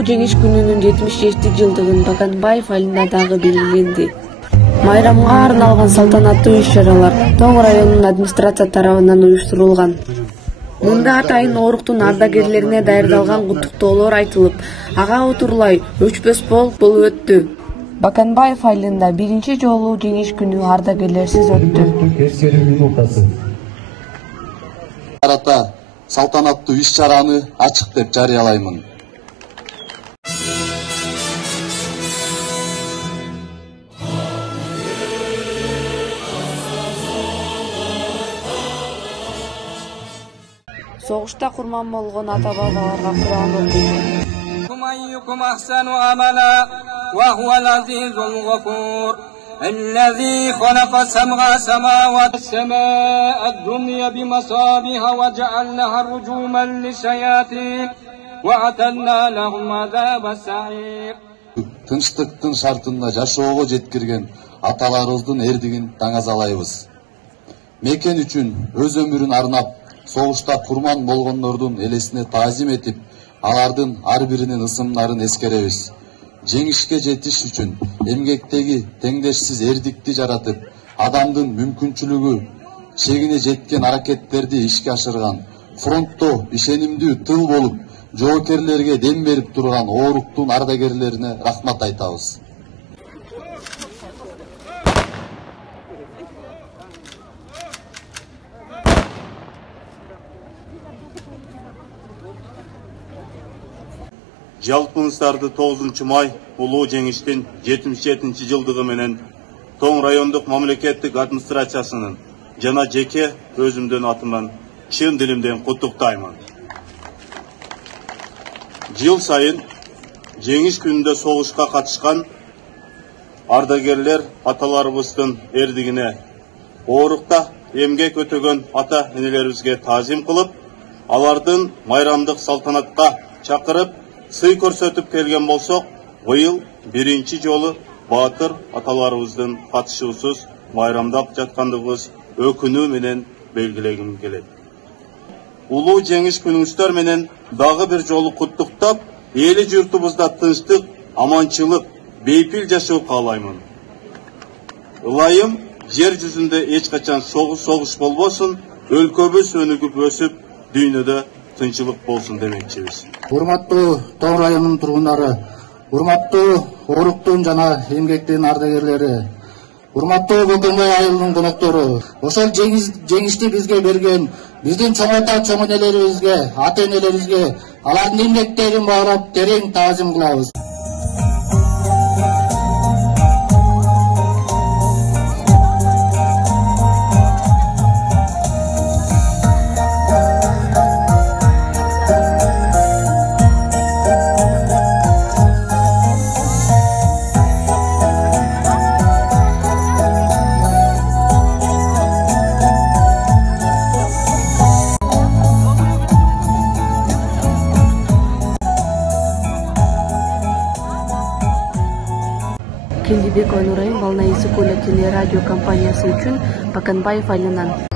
Улуу жеңиш күнүнүн 77-жылдыгын Баканбаев айылында дагы белгиленди. Майрамга арналган салтанаттуу иш-чаралар Тоң районунун администрация тарабынан уюштурулган. Мында атайын ооруктун ардагерлерине даярдалган куттуктоолор айтылып, ага отурлай өчпөс полк болуп өттү. Баканбаев айылында биринчи жолу жеңиш күнү ардагерлерсиз өттү. Арата салтанаттуу иш-чараны ачык деп жарыялаймын. Согушта курман болгон ата-бабаларга Кур'ан окуйт. أيكم أحسن عملا وهو العزيز الغفور الذي خلق سبع سماوات السماء الدنيا بمصابيح وجعلناها رجوما للشياطين وأعتدنا لهم عذاب السعير. Тынчтыктын шартында жашоого жеткирген аталарыбыздын эрдигин таңазалайбыз. Мекен үчүн өз өмүрүн арнап, согушта курман болгондордун элесине таазим этип, алардын ар биринин ысымдарын эскеребиз. Жеңишке жетиш үчүн эмгектеги теңдешсиз эрдикти жаратып, адамдын мүмкүнчүлүгү чегине жеткен аракеттерди ишке ашырган, фронтто ишенимдүү тыл болуп, жоокерлерге дем берип турган ооруктун ардагерлерине рахмат айтабыз. Жалпыңыздарды 9 май улуу жеңиштин 77-жылдыгы менен Тоң райондук мамлекеттик администрациясынын жана жеке өзүмдүн атыман чын дилимден куттуктаймын. Жыл сайын жеңиш күнүндө согушка катышкан ардагерлер аталарыбыздын эрдигине, оорукта эмгек өтөгөн ата энелерибизге таазим кылып, алардын майрамдык салтанатка чакырып, сый көрсөтүп келген болсок, быйыл биринчи жолу баатыр аталарыбыздын катышуусуз майрамдап жаткандыгыбыз өкүнүү менен белгилегим келет. Улуу жеңиш күнүңүздөр менен дагы бир жолу куттуктап, эли журтубузда тынчтык, аманчылык, бейпил жашоо каалаймын. Ылайым жер жүзүндө эч качан согуш болбосун, өлкөбүз өнүгүп өсүп, дүйнөдө тынчылык болсун демекчибиз. Урматтуу Тоң районунун тургундары, урматтуу ооруктун жана эмгектин ардагерлери, урматтуу Баканбаев айылынын коноктору, ошол жеңишти бизге берген биздин чоң ата чоң энелерибизге, ата энелерибизге, алардын эмгектерин баалап терең таазим кылабыз. Кендибек Нурайым Бална Исыкуля телерадио компаниясы үчүн Баканбаев айылынан.